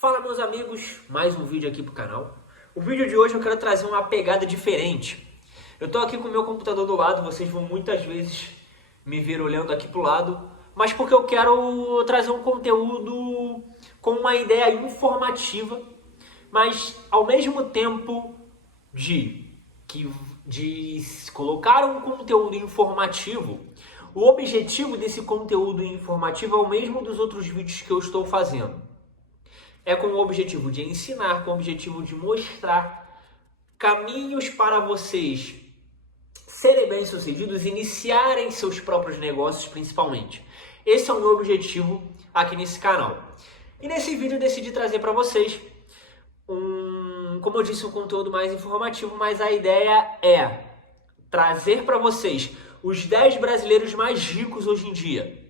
Fala, meus amigos, mais um vídeo aqui pro canal. O vídeo de hoje eu quero trazer uma pegada diferente. Eu tô aqui com o meu computador do lado, vocês vão muitas vezes me ver olhando aqui pro lado, mas porque eu quero trazer um conteúdo com uma ideia informativa, mas ao mesmo tempo de colocar um conteúdo informativo. O objetivo desse conteúdo informativo é o mesmo dos outros vídeos que eu estou fazendo. É com o objetivo de ensinar, com o objetivo de mostrar caminhos para vocês serem bem-sucedidos, iniciarem seus próprios negócios principalmente. Esse é o meu objetivo aqui nesse canal. E nesse vídeo eu decidi trazer para vocês como eu disse, um conteúdo mais informativo, mas a ideia é trazer para vocês os 10 brasileiros mais ricos hoje em dia.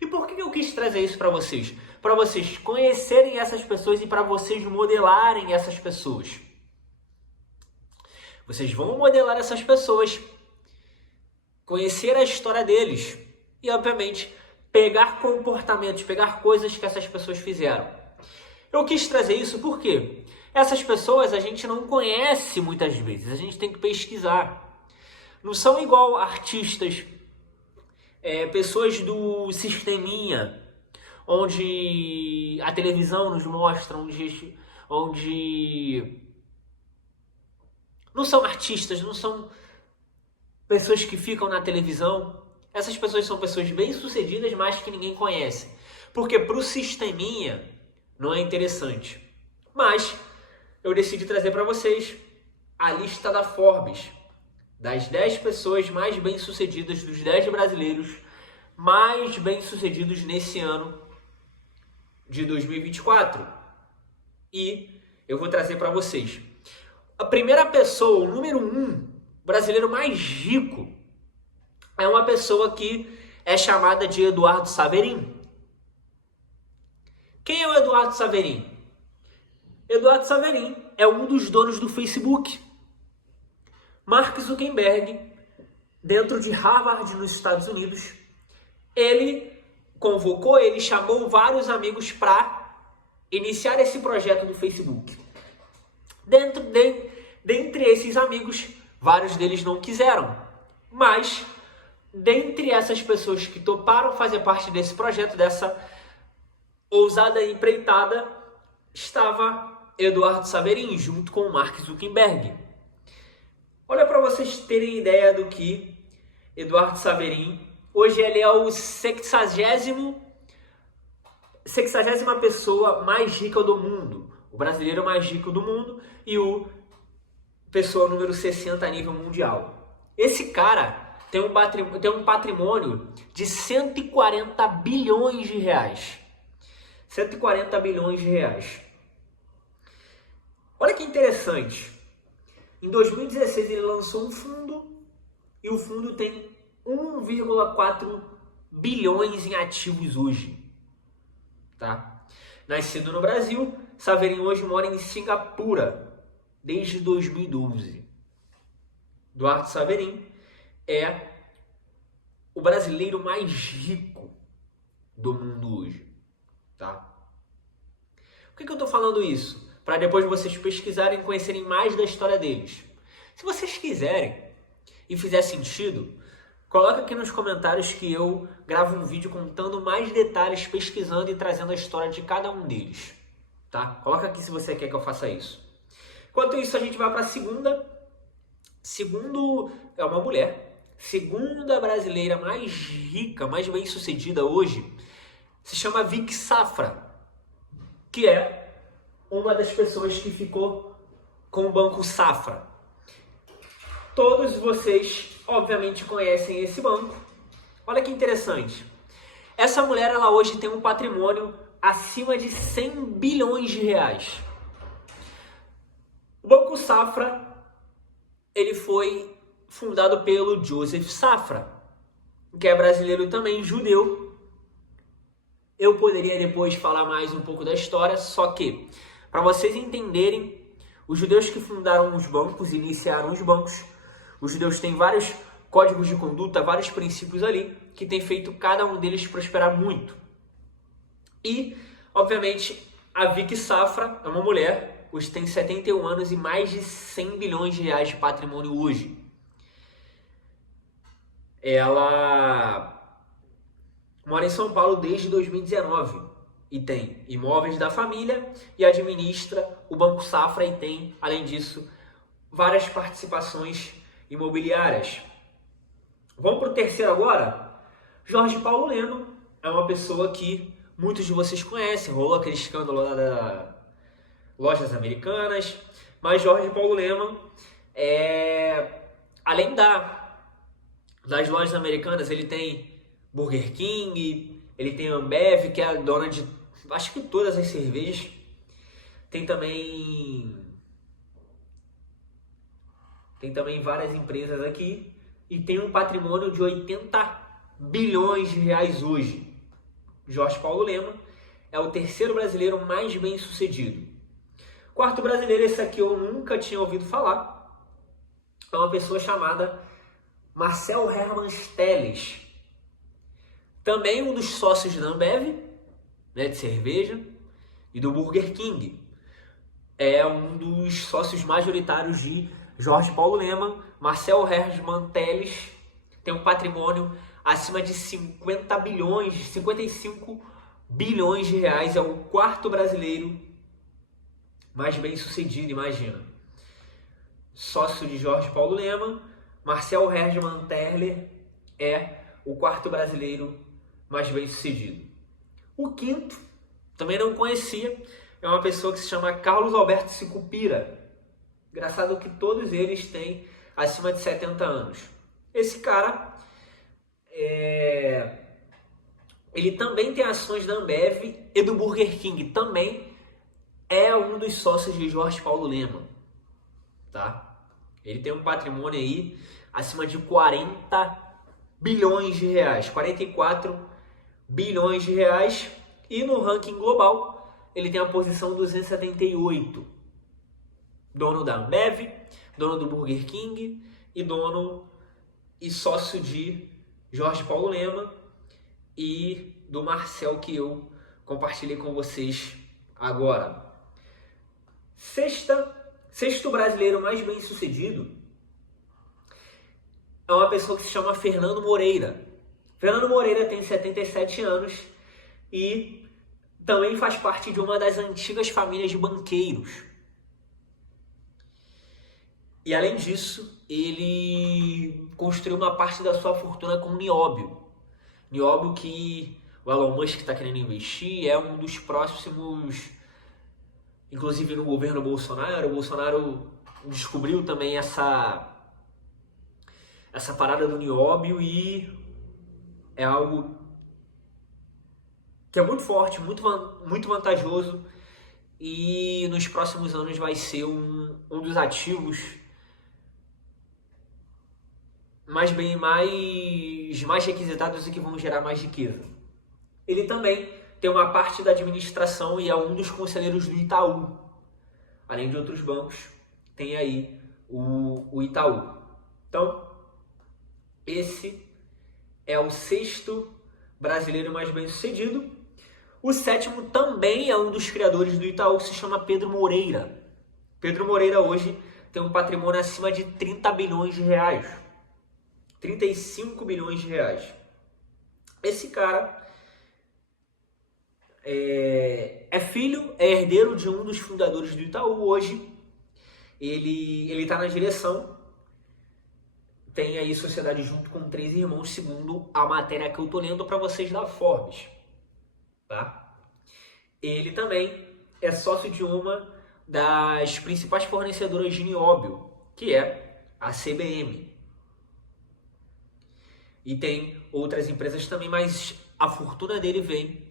E por que eu quis trazer isso para vocês? Para vocês conhecerem essas pessoas e para vocês modelarem essas pessoas. Vocês vão modelar essas pessoas, conhecer a história deles e, obviamente, pegar comportamentos, pegar coisas que essas pessoas fizeram. Eu quis trazer isso porque essas pessoas a gente não conhece muitas vezes, a gente tem que pesquisar. Não são igual artistas, pessoas do sisteminha, onde a televisão nos mostra, onde não são artistas, não são pessoas que ficam na televisão. Essas pessoas são pessoas bem-sucedidas, mas que ninguém conhece. Porque para o sisteminha não é interessante. Mas eu decidi trazer para vocês a lista da Forbes, das 10 pessoas mais bem-sucedidas, dos 10 brasileiros mais bem-sucedidos nesse ano de 2024. E eu vou trazer para vocês. A primeira pessoa, o número 1, brasileiro mais rico, é uma pessoa que é chamada de Eduardo Saverin. Quem é o Eduardo Saverin? Eduardo Saverin é um dos donos do Facebook. Mark Zuckerberg, dentro de Harvard, nos Estados Unidos, ele chamou vários amigos para iniciar esse projeto do Facebook. Dentre esses amigos, vários deles não quiseram, mas dentre essas pessoas que toparam fazer parte desse projeto, dessa ousada empreitada, estava Eduardo Saverin, junto com o Mark Zuckerberg. Olha para vocês terem ideia do que Eduardo Saverin, hoje ele é o 60ª pessoa mais rica do mundo, o brasileiro mais rico do mundo e o pessoa número 60 a nível mundial. Esse cara tem um patrimônio de 140 bilhões de reais. 140 bilhões de reais. Olha que interessante. Em 2016 ele lançou um fundo e o fundo tem 1,4 bilhões em ativos hoje. Tá? Nascido no Brasil, Saverin hoje mora em Singapura desde 2012. Eduardo Saverin é o brasileiro mais rico do mundo hoje. Tá? Por que eu estou falando isso? Para depois vocês pesquisarem e conhecerem mais da história deles. Se vocês quiserem e fizer sentido, coloca aqui nos comentários que eu gravo um vídeo contando mais detalhes, pesquisando e trazendo a história de cada um deles. Tá? Coloca aqui se você quer que eu faça isso. Enquanto isso, a gente vai para a segunda. É uma mulher. Segunda brasileira mais rica, mais bem-sucedida hoje, se chama Vic Safra, que é uma das pessoas que ficou com o Banco Safra. Todos vocês, obviamente, conhecem esse banco. Olha que interessante. Essa mulher, ela hoje tem um patrimônio acima de 100 bilhões de reais. O Banco Safra, ele foi fundado pelo Joseph Safra, que é brasileiro também, judeu. Eu poderia depois falar mais um pouco da história, só que, para vocês entenderem, os judeus que fundaram os bancos, iniciaram os bancos, os judeus têm vários códigos de conduta, vários princípios ali, que tem feito cada um deles prosperar muito. E, obviamente, A Vicky Safra é uma mulher, hoje tem 71 anos e mais de 100 bilhões de reais de patrimônio hoje. Ela mora em São Paulo desde 2019 e tem imóveis da família e administra o Banco Safra e tem, além disso, várias participações imobiliárias. Vamos para o terceiro agora? Jorge Paulo Lema é uma pessoa que muitos de vocês conhecem, rolou aquele escândalo lá da Lojas Americanas, mas Jorge Paulo Lema, além das Lojas Americanas, ele tem Burger King, ele tem Ambev, que é a dona de acho que todas as cervejas, tem também várias empresas aqui e tem um patrimônio de 80 bilhões de reais hoje. Jorge Paulo Lema é o terceiro brasileiro mais bem sucedido. Quarto brasileiro, esse aqui eu nunca tinha ouvido falar, é uma pessoa chamada Marcel Hermann Telles, também um dos sócios da Ambev, né, de cerveja, e do Burger King. É um dos sócios majoritários de Jorge Paulo Lema. Marcel Hermann Telles tem um patrimônio acima de 50 bilhões, 55 bilhões de reais. É o quarto brasileiro mais bem sucedido, imagina. Sócio de Jorge Paulo Lema, Marcel Hermann Telles é o quarto brasileiro mais bem sucedido. O quinto, também não conhecia, é uma pessoa que se chama Carlos Alberto Sicupira. Engraçado que todos eles têm acima de 70 anos. Esse cara, ele também tem ações da Ambev e do Burger King. Também é um dos sócios de Jorge Paulo Lema. Tá? Ele tem um patrimônio aí acima de 40 bilhões de reais. 44 bilhões de reais. E no ranking global, ele tem a posição 278. Dono da Ambev, dono do Burger King e dono e sócio de Jorge Paulo Lema e do Marcel, que eu compartilhei com vocês agora. Sexto brasileiro mais bem sucedido é uma pessoa que se chama Fernando Moreira. Fernando Moreira tem 77 anos e também faz parte de uma das antigas famílias de banqueiros. E além disso, ele construiu uma parte da sua fortuna com Nióbio. Nióbio que o Elon Musk está querendo investir, é um dos próximos, inclusive no governo Bolsonaro. O Bolsonaro descobriu também essa parada do Nióbio e é algo que é muito forte, muito vantajoso e nos próximos anos vai ser um dos ativos mais requisitados e que vão gerar mais riqueza. Ele também tem uma parte da administração e é um dos conselheiros do Itaú. Além de outros bancos, tem aí o Itaú. Então, esse é o sexto brasileiro mais bem sucedido. O sétimo também é um dos criadores do Itaú, que se chama Pedro Moreira. Pedro Moreira hoje tem um patrimônio acima de 30 bilhões de reais. 35 bilhões de reais. Esse cara é herdeiro de um dos fundadores do Itaú hoje. Ele está na direção. Tem aí sociedade junto com 3 irmãos, segundo a matéria que eu tô lendo para vocês da Forbes. Tá? Ele também é sócio de uma das principais fornecedoras de nióbio, que é a CBM. E tem outras empresas também, mas a fortuna dele vem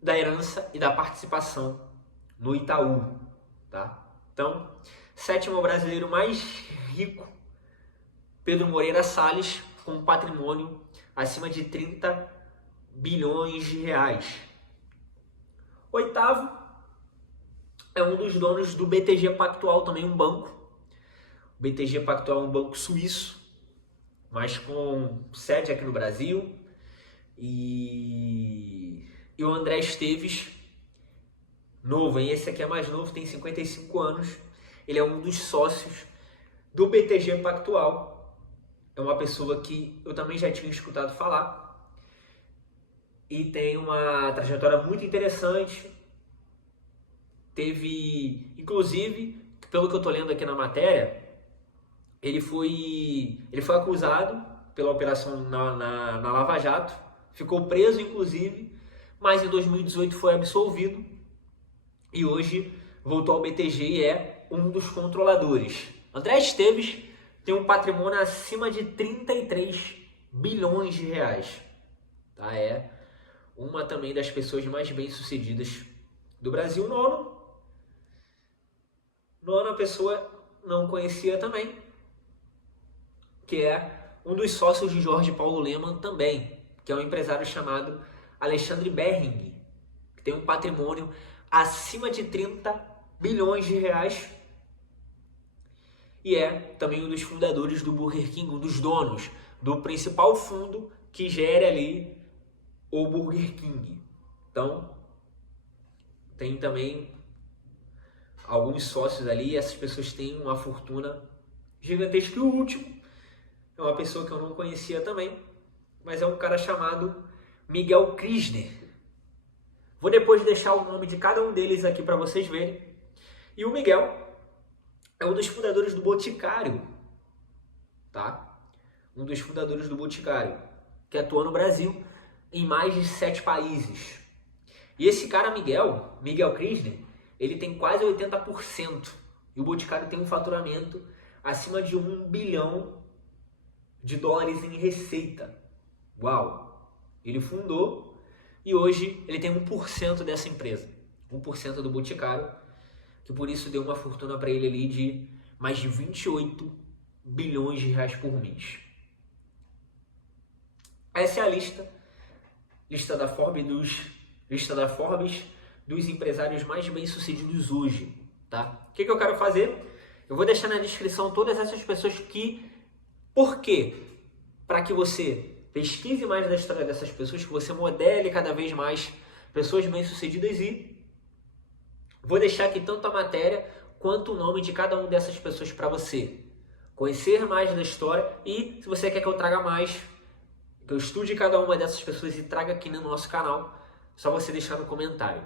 da herança e da participação no Itaú. Tá? Então, sétimo brasileiro mais rico, Pedro Moreira Salles, com um patrimônio acima de 30 bilhões de reais. Oitavo é um dos donos do BTG Pactual, também um banco. O BTG Pactual é um banco suíço, mas com sede aqui no Brasil. E E o André Esteves, novo, hein? Esse aqui é mais novo, tem 55 anos. Ele é um dos sócios do BTG Pactual. É uma pessoa que eu também já tinha escutado falar. E tem uma trajetória muito interessante. Teve, inclusive, pelo que eu estou lendo aqui na matéria, ele foi acusado pela operação na Lava Jato, ficou preso, inclusive, mas em 2018 foi absolvido e hoje voltou ao BTG e é um dos controladores. André Esteves tem um patrimônio acima de 33 bilhões de reais. Tá? É uma também das pessoas mais bem-sucedidas do Brasil. Nona pessoa não conhecia também, que é um dos sócios de Jorge Paulo Lemann também, que é um empresário chamado Alexandre Behring, que tem um patrimônio acima de 30 bilhões de reais e é também um dos fundadores do Burger King, um dos donos do principal fundo que gera ali o Burger King. Então, tem também alguns sócios ali, essas pessoas têm uma fortuna gigantesca. E o último é uma pessoa que eu não conhecia também, mas é um cara chamado Miguel Kirchner. Vou depois deixar o nome de cada um deles aqui para vocês verem. E o Miguel é um dos fundadores do Boticário, tá? Um dos fundadores do Boticário, que atua no Brasil em mais de 7 países. E esse cara Miguel Kirchner, ele tem quase 80%. E o Boticário tem um faturamento acima de 1 bilhão de dólares em receita. Uau! Ele fundou e hoje ele tem 1% dessa empresa. 1% do Boticário, que por isso deu uma fortuna para ele ali de mais de 28 bilhões de reais por mês. Essa é a lista da Forbes dos empresários mais bem-sucedidos hoje, tá? O que eu quero fazer? Eu vou deixar na descrição todas essas pessoas por quê? Para que você pesquise mais da história dessas pessoas, que você modele cada vez mais pessoas bem-sucedidas e vou deixar aqui tanto a matéria quanto o nome de cada uma dessas pessoas para você conhecer mais da história e se você quer que eu traga mais, que eu estude cada uma dessas pessoas e traga aqui no nosso canal, só você deixar no comentário.